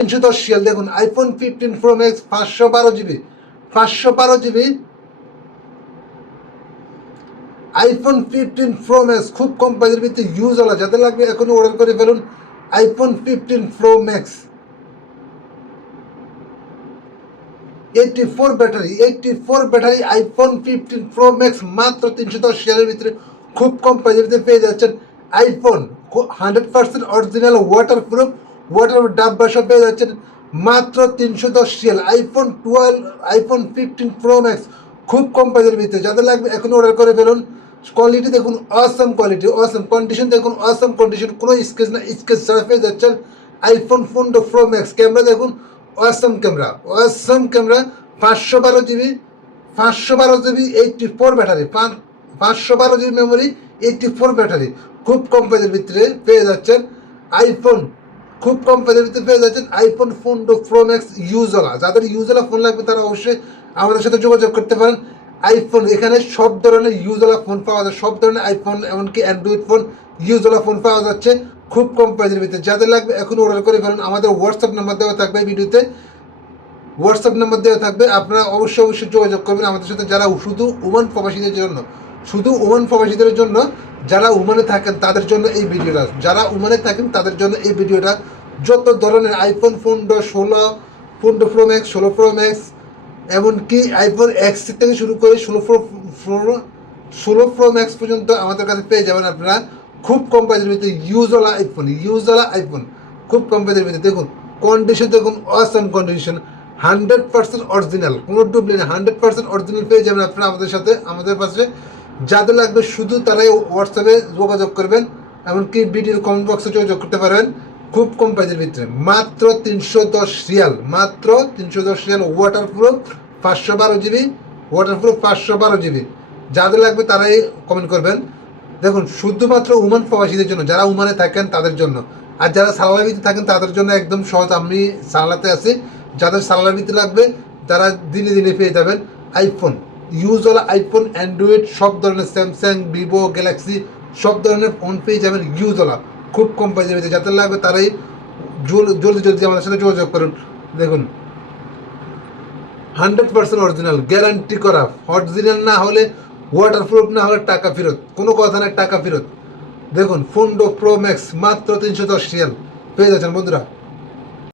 310 দেখুন iPhone 15 pro max 512 GB 512 GB iPhone 15 pro max খুব কম প্রাইসের ভিত্তি ইউজ হলো, যাদের লাগবে এখনই অর্ডার করে ফেলুন iPhone 15 pro max 84 battery iPhone 15 pro max মাত্র 310 ভিতরে খুব কম প্রাইসের ভিতরে পেয়ে যাচ্ছেন। আইফোন 100% অরিজিনাল ওয়াটার ডাব্বা সব পেয়ে যাচ্ছেন মাত্র 310 আইফোন 15 প্রো ম্যাক্স খুব কম প্রাইসের ভিতরে, যাদের লাগবে এখন অর্ডার করে ফেলুন। কোয়ালিটি দেখুন অসম কোয়ালিটি, অসম কন্ডিশন দেখুন, অসম কন্ডিশন, কোনো স্কেচ না, স্কেচ ছাড়া পেয়ে যাচ্ছেন আইফোন 15 প্রো ম্যাক্স। ক্যামেরা দেখুন awesome camera, 512 GB 84 battery, 512 GB memory, 84 battery খুব কম প্রাইসের ভিতরে পেয়ে যাচ্ছেন আইফোন, খুব কম প্রাইসের ভিতরে পেয়ে যাচ্ছেন আইফোন 15 প্রো ম্যাক্স ইউজওয়ালা। যাদের ইউজওয়ালা ফোন লাগবে তারা অবশ্যই আমাদের সাথে যোগাযোগ করতে পারেন। আইফোন এখানে সব ধরনের ইউজওয়ালা ফোন পাওয়া যায়, সব ধরনের আইফোন এমনকি অ্যান্ড্রয়েড ফোন ইউজওয়ালা ফোন পাওয়া যাচ্ছে খুব কম প্রাইসের ভিতরে। যাদের লাগবে এখন অর্ডার করে ফেলুন। আমাদের হোয়াটসঅ্যাপ নাম্বার দেওয়া থাকবে ভিডিওতে, হোয়াটসঅ্যাপ নাম্বার দেওয়া থাকবে, আপনারা অবশ্যই যোগাযোগ করবেন আমাদের সাথে। যারা শুধু ওমান প্রবাসীদের জন্য, শুধু ওমান প্রবাসীদের জন্য, যারা ওমানে থাকেন তাদের জন্য এই ভিডিওটা, যারা ওমানে থাকেন তাদের জন্য এই ভিডিওটা। যত ধরনের iPhone 15 pro max, 16 pro max, এমনকি আইফোন এক্স থেকে শুরু করে 16 প্রো ম্যাক্স পর্যন্ত আমাদের কাছে পেয়ে যাবেন আপনারা খুব কম প্রাইসের ভিতরে। ইউজওয়ালা আইফোন খুব কম প্রাইসের ভিতরে। দেখুন কন্ডিশন দেখুন, অসাম কন্ডিশন, 100% অরিজিনাল, কোনো ডুপ্লিকেট, 100% অরিজিনাল পেয়ে যাবেন আপনারা আমাদের সাথে, আমাদের পাশে। যাদের লাগবে শুধু তারাই হোয়াটসঅ্যাপে যোগাযোগ করবেন, এমনকি ভিডিওর কমেন্ট বক্সে যোগাযোগ করতে পারবেন খুব কম প্রাইসের ভিতরে। মাত্র 310 মাত্র 310 ওয়াটারপ্রুফ 512 জিবি, ওয়াটারপ্রুফ 512 জিবি। যাদের লাগবে তারাই কমেন্ট করবেন। দেখুন শুধুমাত্র ওমান প্রবাসীদের জন্য, যারা ওমানে থাকেন তাদের জন্য, আর যারা সালালাবিতে থাকেন তাদের জন্য একদম সহজ, আমি সালাতে আছি। যাদের সালালাবিতে লাগবে তারা দিনে দিনে পেয়ে যাবেন আইফোন ইউজওয়ালা আইফোন, অ্যান্ড্রয়েড সব ধরনের, স্যামসাং, ভিভো, গ্যালাক্সি সব ধরনের ফোন পেয়ে যাবেন ইউজওয়ালা খুব কম প্রাইসের ভিতরে। যাদের লাগবে তারাই জলদি আমাদের সাথে যোগাযোগ করুন। দেখুন 100% অরিজিনাল, গ্যারান্টি করা, অরিজিনাল না হলে, ওয়াটারপ্রুফ না হলে টাকা ফেরত, কোনো কথা না, টাকা ফেরত। দেখুন 15 প্রো ম্যাক্স মাত্র 310 পেয়ে যাচ্ছেন বন্ধুরা।